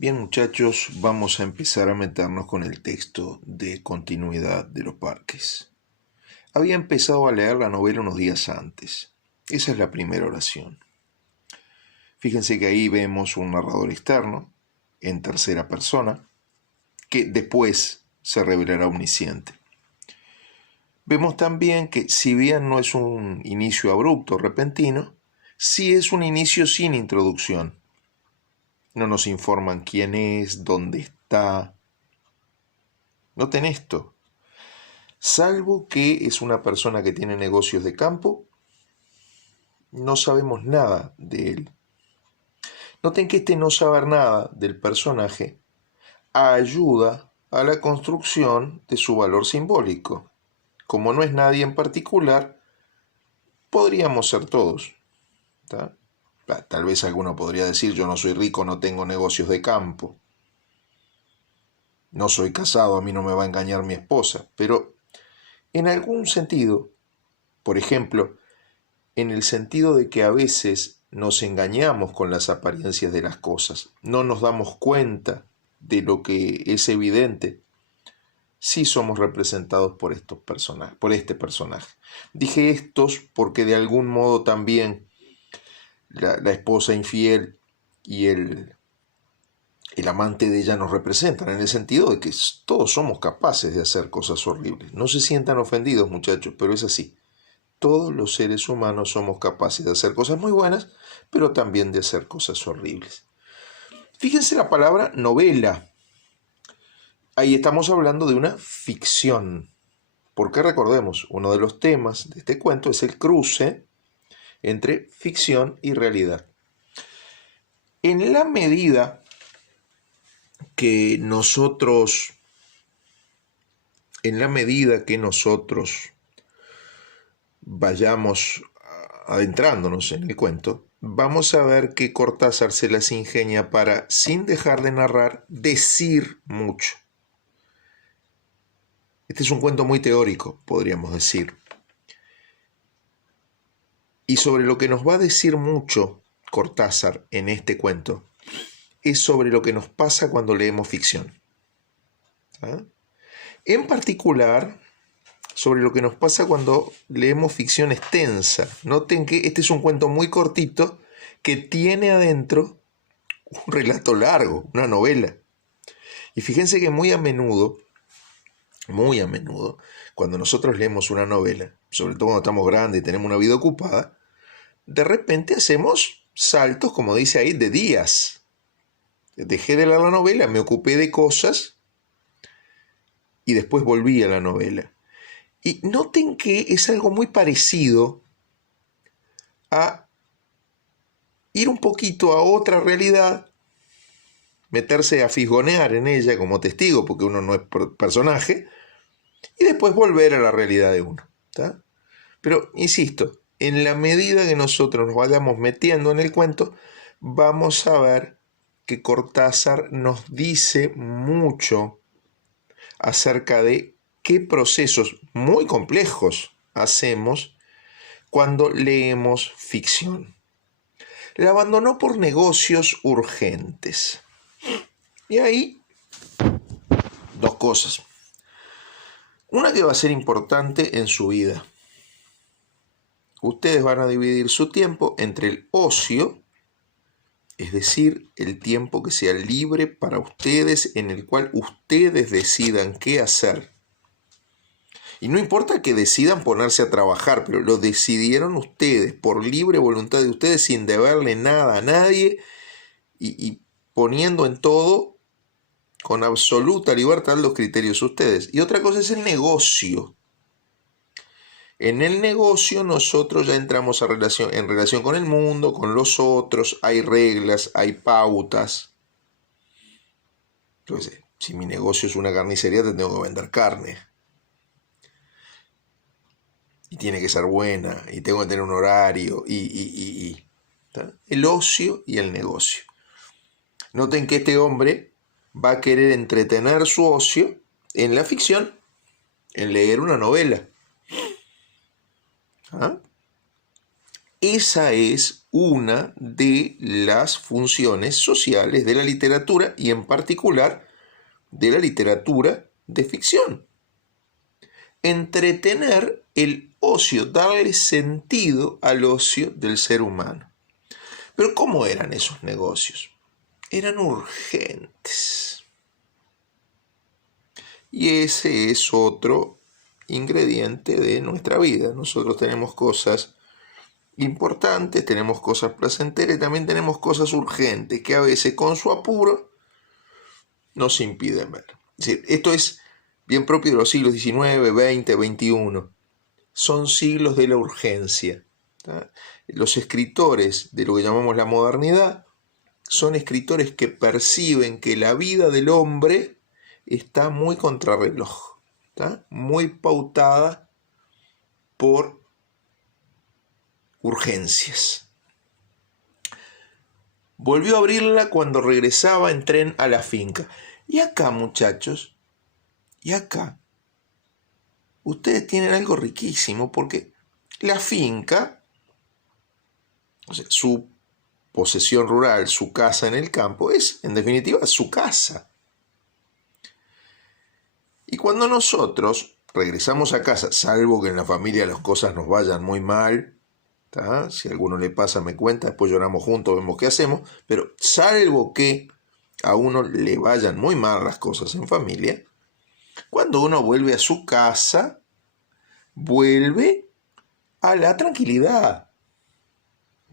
Bien, muchachos, vamos a empezar a meternos con el texto de continuidad de los parques. Había empezado a leer la novela unos días antes. Esa es la primera oración. Fíjense que ahí vemos un narrador externo, en tercera persona, que después se revelará omnisciente. Vemos también que si bien no es un inicio abrupto, repentino, sí es un inicio sin introducción. No nos informan quién es, dónde está. Noten esto. Salvo que es una persona que tiene negocios de campo, no sabemos nada de él. Noten que este no saber nada del personaje ayuda a la construcción de su valor simbólico. Como no es nadie en particular, podríamos ser todos. ¿Tá? Tal vez alguno podría decir, yo no soy rico, no tengo negocios de campo. No soy casado, a mí no me va a engañar mi esposa. Pero en algún sentido, por ejemplo, en el sentido de que a veces nos engañamos con las apariencias de las cosas, no nos damos cuenta de lo que es evidente, sí somos representados por estos personajes, por este personaje. Dije estos porque de algún modo también la esposa infiel y el amante de ella nos representan, en el sentido de que todos somos capaces de hacer cosas horribles. No se sientan ofendidos, muchachos, pero es así. Todos los seres humanos somos capaces de hacer cosas muy buenas, pero también de hacer cosas horribles. Fíjense la palabra novela. Ahí estamos hablando de una ficción. Porque recordemos, uno de los temas de este cuento es el cruce entre ficción y realidad. En la medida que nosotros vayamos adentrándonos en el cuento, vamos a ver que Cortázar se las ingenia para, sin dejar de narrar, decir mucho. Este es un cuento muy teórico, podríamos decir. Y sobre lo que nos va a decir mucho Cortázar en este cuento es sobre lo que nos pasa cuando leemos ficción. ¿Ah? En particular, sobre lo que nos pasa cuando leemos ficción extensa. Noten que este es un cuento muy cortito que tiene adentro un relato largo, una novela. Y fíjense que muy a menudo, cuando nosotros leemos una novela, sobre todo cuando estamos grandes y tenemos una vida ocupada, de repente hacemos saltos, como dice ahí, de días. Dejé de leer la novela, me ocupé de cosas y después volví a la novela. Y noten que es algo muy parecido a ir un poquito a otra realidad, meterse a fisgonear en ella como testigo, porque uno no es personaje, y después volver a la realidad de uno. ¿Tá? Pero, insisto, en la medida que nosotros nos vayamos metiendo en el cuento, vamos a ver que Cortázar nos dice mucho acerca de qué procesos muy complejos hacemos cuando leemos ficción. La abandonó por negocios urgentes. Y ahí, dos cosas. Una que va a ser importante en su vida. Ustedes van a dividir su tiempo entre el ocio, es decir, el tiempo que sea libre para ustedes, en el cual ustedes decidan qué hacer. Y no importa que decidan ponerse a trabajar, pero lo decidieron ustedes, por libre voluntad de ustedes, sin deberle nada a nadie y poniendo en todo con absoluta libertad los criterios ustedes. Y otra cosa es el negocio. En el negocio nosotros ya entramos en relación con el mundo, con los otros, hay reglas, hay pautas. Entonces, si mi negocio es una carnicería, te tengo que vender carne. Y tiene que ser buena, y tengo que tener un horario, ¿tá? El ocio y el negocio. Noten que este hombre va a querer entretener su ocio en la ficción, en leer una novela. ¿Ah? Esa es una de las funciones sociales de la literatura y en particular de la literatura de ficción. Entretener el ocio, darle sentido al ocio del ser humano. Pero ¿cómo eran esos negocios? Eran urgentes. Y ese es otro ingrediente de nuestra vida. Nosotros tenemos cosas importantes, tenemos cosas placenteras y también tenemos cosas urgentes que a veces con su apuro nos impiden ver. Es decir, esto es bien propio de los siglos XIX, XX, XXI. Son siglos de la urgencia. ¿Tá? Los escritores de lo que llamamos la modernidad son escritores que perciben que la vida del hombre está muy contrarreloj, ¿tá? Muy pautada por urgencias. Volvió a abrirla cuando regresaba en tren a la finca. Y acá, muchachos, y acá, ustedes tienen algo riquísimo porque la finca, o sea, su posesión rural, su casa en el campo, es, en definitiva, su casa. Y cuando nosotros regresamos a casa, salvo que en la familia las cosas nos vayan muy mal, ¿tá? Si a alguno le pasa me cuenta, después lloramos juntos, vemos qué hacemos, pero salvo que a uno le vayan muy mal las cosas en familia, cuando uno vuelve a su casa, vuelve a la tranquilidad,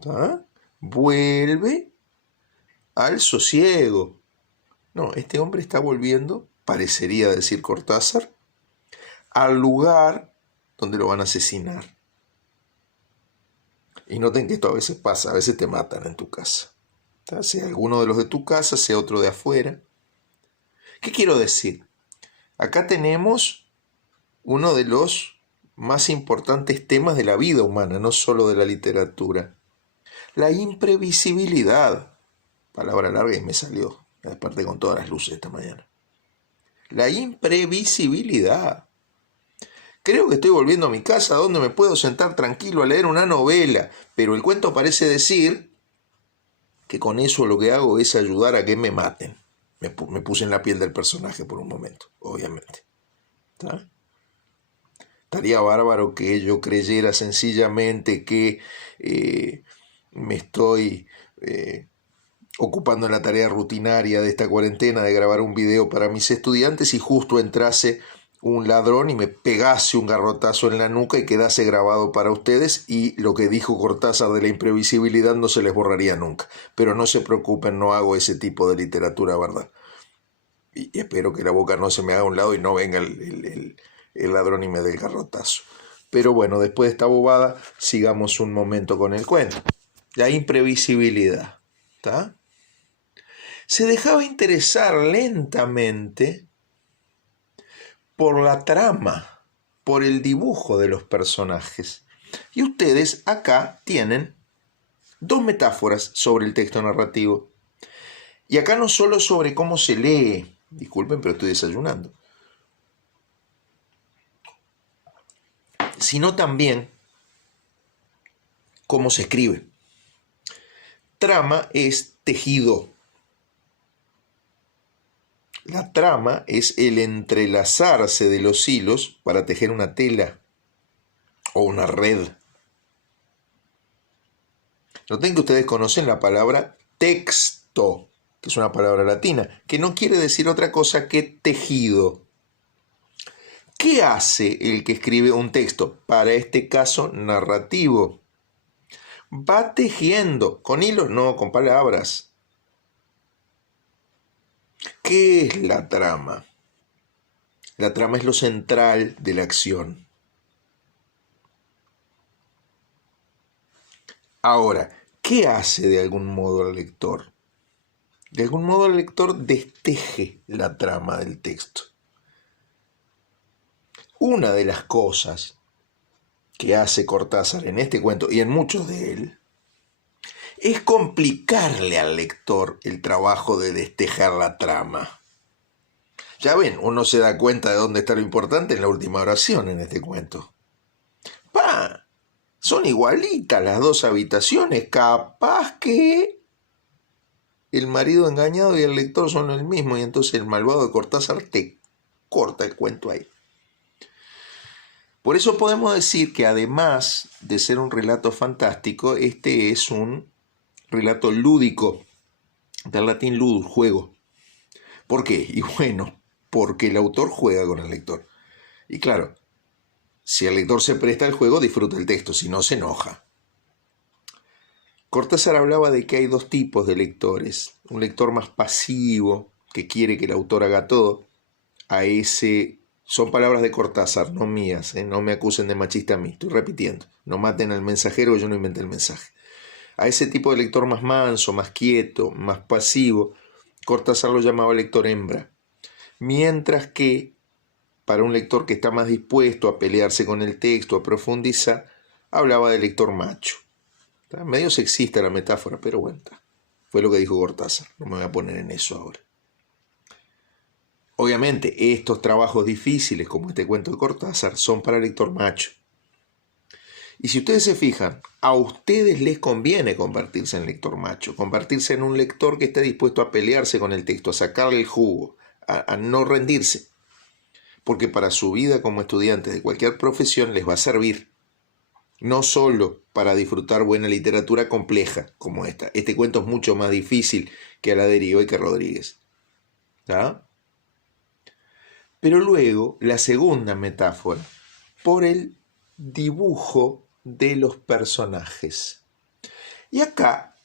¿tá? Vuelve al sosiego. No, este hombre está volviendo, parecería decir Cortázar, al lugar donde lo van a asesinar. Y noten que esto a veces pasa, a veces te matan en tu casa. ¿Tá? Sea alguno de los de tu casa, sea otro de afuera. ¿Qué quiero decir? Acá tenemos uno de los más importantes temas de la vida humana, no solo de la literatura. La imprevisibilidad. Palabra larga y me salió. Me desperté con todas las luces esta mañana. La imprevisibilidad. Creo que estoy volviendo a mi casa donde me puedo sentar tranquilo a leer una novela, pero el cuento parece decir que con eso lo que hago es ayudar a que me maten. Me puse en la piel del personaje por un momento, obviamente. ¿Tá? Estaría bárbaro que yo creyera sencillamente que me estoy ocupando en la tarea rutinaria de esta cuarentena de grabar un video para mis estudiantes y justo entrase un ladrón y me pegase un garrotazo en la nuca y quedase grabado para ustedes y lo que dijo Cortázar de la imprevisibilidad no se les borraría nunca. Pero no se preocupen, no hago ese tipo de literatura, ¿verdad? Y espero que la boca no se me haga a un lado y no venga el ladrón y me dé el garrotazo. Pero bueno, después de esta bobada, sigamos un momento con el cuento. La imprevisibilidad, ¿tá? Se dejaba interesar lentamente por la trama, por el dibujo de los personajes. Y ustedes acá tienen dos metáforas sobre el texto narrativo. Y acá no solo sobre cómo se lee, disculpen, pero estoy desayunando, sino también cómo se escribe. Trama es tejido. La trama es el entrelazarse de los hilos para tejer una tela o una red. Noten que ustedes conocen la palabra texto, que es una palabra latina, que no quiere decir otra cosa que tejido. ¿Qué hace el que escribe un texto? Para este caso, narrativo. Va tejiendo, con hilos, no, con palabras. ¿Qué es la trama? La trama es lo central de la acción. Ahora, ¿qué hace de algún modo al lector? De algún modo el lector desteje la trama del texto. Una de las cosas que hace Cortázar en este cuento y en muchos de él es complicarle al lector el trabajo de destejar la trama. Ya ven, uno se da cuenta de dónde está lo importante en la última oración en este cuento. ¡Pah! Son igualitas las dos habitaciones. Capaz que el marido engañado y el lector son el mismo y entonces el malvado de Cortázar te corta el cuento ahí. Por eso podemos decir que además de ser un relato fantástico, este es un relato lúdico, del latín ludus, juego. ¿Por qué? Y bueno, porque el autor juega con el lector. Y claro, si el lector se presta al juego, disfruta el texto, si no, se enoja. Cortázar hablaba de que hay dos tipos de lectores. Un lector más pasivo, que quiere que el autor haga todo. A ese... Son palabras de Cortázar, no mías, no me acusen de machista a mí, estoy repitiendo. No maten al mensajero, yo no inventé el mensaje. A ese tipo de lector más manso, más quieto, más pasivo, Cortázar lo llamaba lector hembra. Mientras que para un lector que está más dispuesto a pelearse con el texto, a profundizar, hablaba de lector macho. ¿Está? Medio sexista la metáfora, pero bueno, está. Fue lo que dijo Cortázar, no me voy a poner en eso ahora. Obviamente, estos trabajos difíciles, como este cuento de Cortázar, son para el lector macho. Y si ustedes se fijan, a ustedes les conviene convertirse en lector macho, convertirse en un lector que esté dispuesto a pelearse con el texto, a sacarle el jugo, a no rendirse. Porque para su vida como estudiante de cualquier profesión les va a servir. No solo para disfrutar buena literatura compleja como esta. Este cuento es mucho más difícil que a la deriva y que Rodríguez. ¿Ah? Pero luego, la segunda metáfora, por el dibujo de los personajes. Y acá,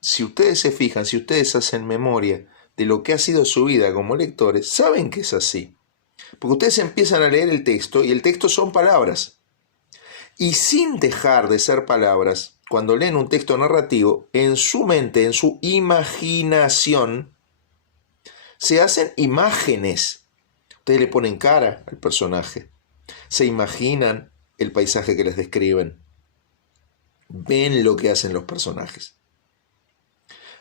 si ustedes se fijan, si ustedes hacen memoria de lo que ha sido su vida como lectores, saben que es así. Porque ustedes empiezan a leer el texto y el texto son palabras. Y sin dejar de ser palabras, cuando leen un texto narrativo, en su mente, en su imaginación, se hacen imágenes. Ustedes le ponen cara al personaje. Se imaginan el paisaje que les describen. Ven lo que hacen los personajes.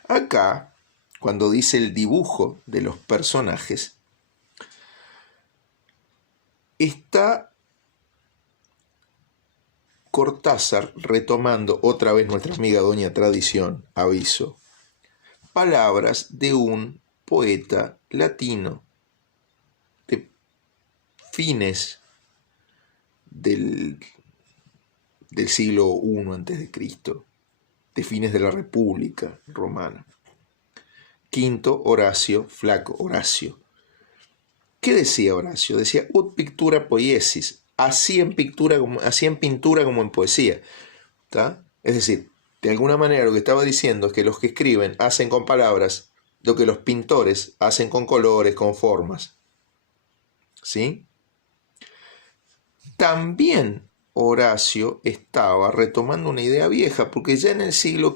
Acá, cuando dice el dibujo de los personajes, está Cortázar retomando otra vez nuestra amiga Doña Tradición, aviso, palabras de un poeta latino de fines del siglo I a.C., de fines de la República Romana. Quinto Horacio, flaco Horacio. ¿Qué decía Horacio? Decía ut pictura poiesis, así en pintura como en poesía. ¿Tá? Es decir, de alguna manera lo que estaba diciendo es que los que escriben hacen con palabras lo que los pintores hacen con colores, con formas. ¿Sí? También Horacio estaba retomando una idea vieja, porque ya en el siglo